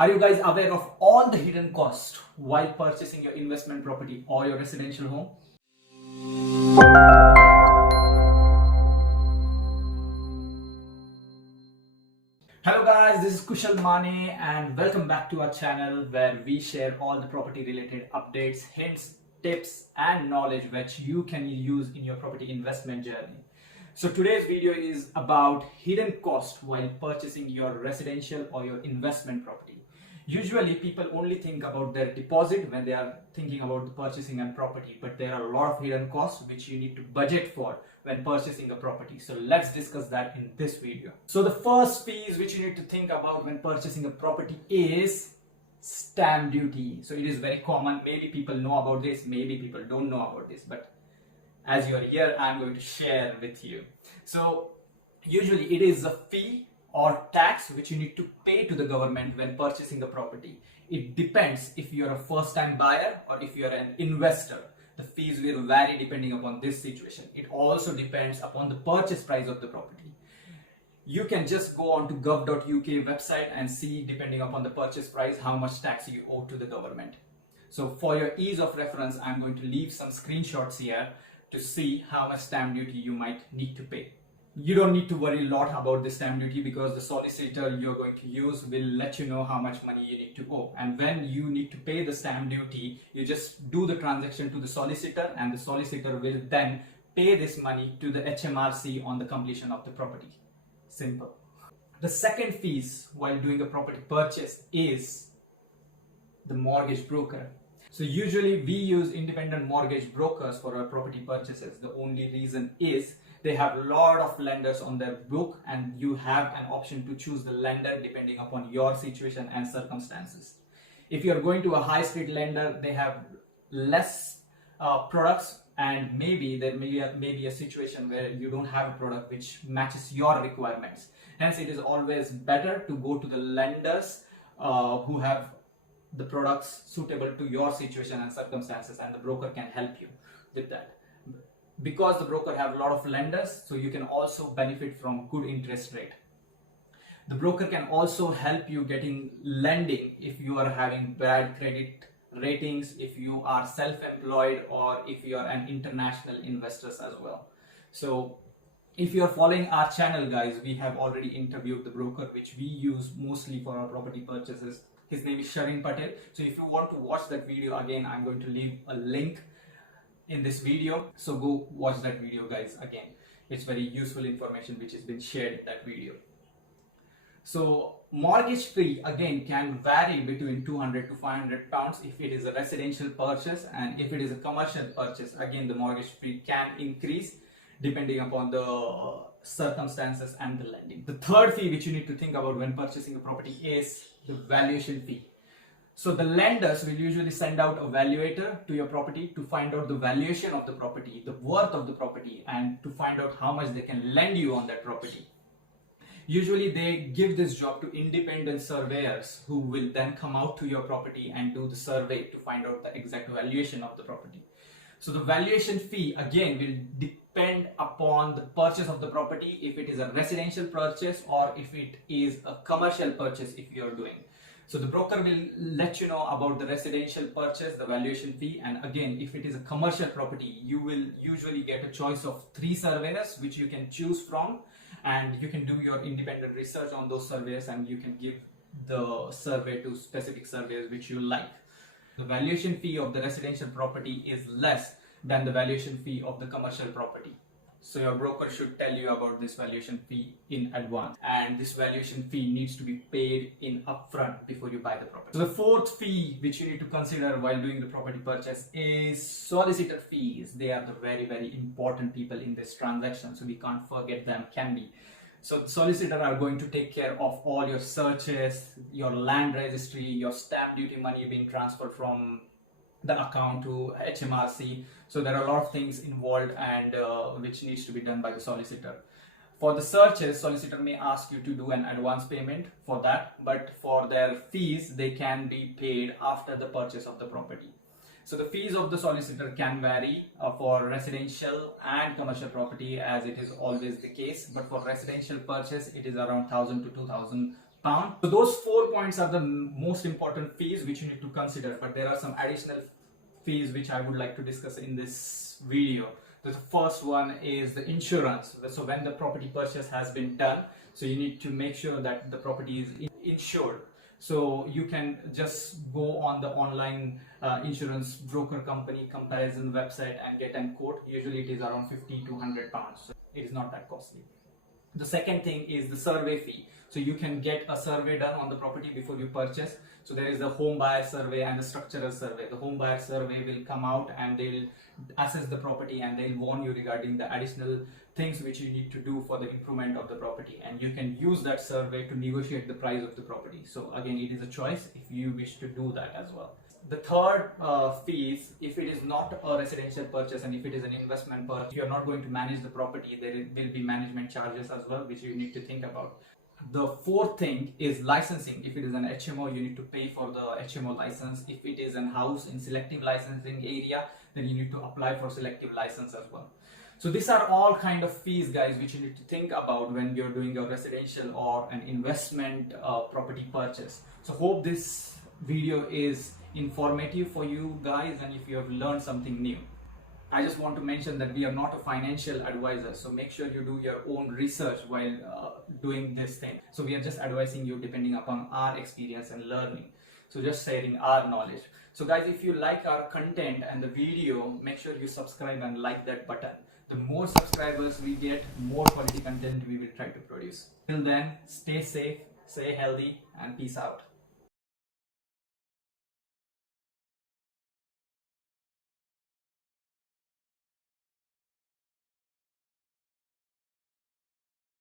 Are you guys aware of all the hidden costs while purchasing your investment property or your residential home? Hello guys, this is Kushal Mane and welcome back to our channel where we share all the property related updates, hints, tips and knowledge which you can use in your property investment journey. So today's video is about hidden cost while purchasing your residential or your investment property. Usually people only think about their deposit when they are thinking about purchasing a property, but there are a lot of hidden costs which you need to budget for when purchasing a property. So let's discuss that in this video. So the first fees which you need to think about when purchasing a property is stamp duty. So it is very common. Maybe people know about this, maybe people don't know about this, but as you are here, I'm going to share with you. So usually it is a fee or tax which you need to pay to the government when purchasing a property. It depends if you are a first time buyer or if you are an investor. The fees will vary depending upon this situation. It also depends upon the purchase price of the property. You can just go on to gov.uk website and see, depending upon the purchase price, how much tax you owe to the government. So for your ease of reference, I'm going to leave some screenshots here to see how much stamp duty you might need to pay. You don't need to worry a lot about the stamp duty because the solicitor you're going to use will let you know how much money you need to owe. And when you need to pay the stamp duty, you just do the transaction to the solicitor and the solicitor will then pay this money to the HMRC on the completion of the property. Simple. The second fees while doing a property purchase is the mortgage broker. So usually we use independent mortgage brokers for our property purchases. The only reason is they have a lot of lenders on their book and you have an option to choose the lender depending upon your situation and circumstances. If you're going to a high street lender, they have less products and maybe there may be a situation where you don't have a product which matches your requirements. Hence it is always better to go to the lenders who have the products suitable to your situation and circumstances, and the broker can help you with that. Because the broker have a lot of lenders, so you can also benefit from good interest rate. The broker can also help you getting lending if you are having bad credit ratings, if you are self-employed, or if you are an international investors as well. So if you are following our channel, guys, we have already interviewed the broker which we use mostly for our property purchases. His name is Sharin Patel. So if you want to watch that video again, I'm going to leave a link in this video. So go watch that video, guys, again. It's very useful information which has been shared in that video. So mortgage fee again can vary between 200 to 500 pounds if it is a residential purchase, and if it is a commercial purchase, again the mortgage fee can increase depending upon the circumstances and the lending. The third fee which you need to think about when purchasing a property is the valuation fee. So the lenders will usually send out a valuator to your property to find out the valuation of the property, the worth of the property, and to find out how much they can lend you on that property. Usually they give this job to independent surveyors who will then come out to your property and do the survey to find out the exact valuation of the property. So the valuation fee again will depend upon the purchase of the property, if it is a residential purchase or if it is a commercial purchase if you are doing. So the broker will let you know about the residential purchase, the valuation fee, and again if it is a commercial property, you will usually get a choice of 3 surveyors which you can choose from, and you can do your independent research on those surveyors and you can give the survey to specific surveyors which you like. The valuation fee of the residential property is less than the valuation fee of the commercial property. So your broker should tell you about this valuation fee in advance, and this valuation fee needs to be paid in upfront before you buy the property. So the fourth fee which you need to consider while doing the property purchase is solicitor fees. They are the very important people in this transaction, so we can't forget them, can we? So solicitor are going to take care of all your searches, your land registry, your stamp duty money being transferred from the account to HMRC. So there are a lot of things involved and which needs to be done by the solicitor. For the searches, solicitor may ask you to do an advance payment for that, but for their fees, they can be paid after the purchase of the property. So the fees of the solicitor can vary for residential and commercial property, as it is always the case, but for residential purchase, it is around 1,000 to 2,000 pound. So those 4 points are the most important fees which you need to consider, but there are some additional fees which I would like to discuss in this video. The first one is the insurance. So when the property purchase has been done, so you need to make sure that the property is insured. So you can just go on the online insurance broker company comparison website and get a quote. Usually it is around 50 to 100 pounds. So it is not that costly. The second thing is the survey fee. So you can get a survey done on the property before you purchase. So there is a home buyer survey and a structural survey. The home buyer survey will come out and they'll assess the property and they'll warn you regarding the additional things which you need to do for the improvement of the property, and you can use that survey to negotiate the price of the property. So again, it is a choice if you wish to do that as well. The third fees, if it is not a residential purchase and if it is an investment purchase, you are not going to manage the property, there will be management charges as well, which you need to think about. The fourth thing is licensing. If it is an HMO, you need to pay for the HMO license. If it is a house in selective licensing area, then you need to apply for selective license as well. So these are all kind of fees, guys, which you need to think about when you're doing a residential or an investment property purchase. So hope this video is informative for you guys and if you have learned something new. I just want to mention that we are not a financial advisor, so make sure you do your own research while doing this thing. So we are just advising you depending upon our experience and learning. So just sharing our knowledge. So guys, if you like our content and the video, make sure you subscribe and like that button. The more subscribers we get, more quality content we will try to produce. Till then, stay safe, stay healthy, and peace out.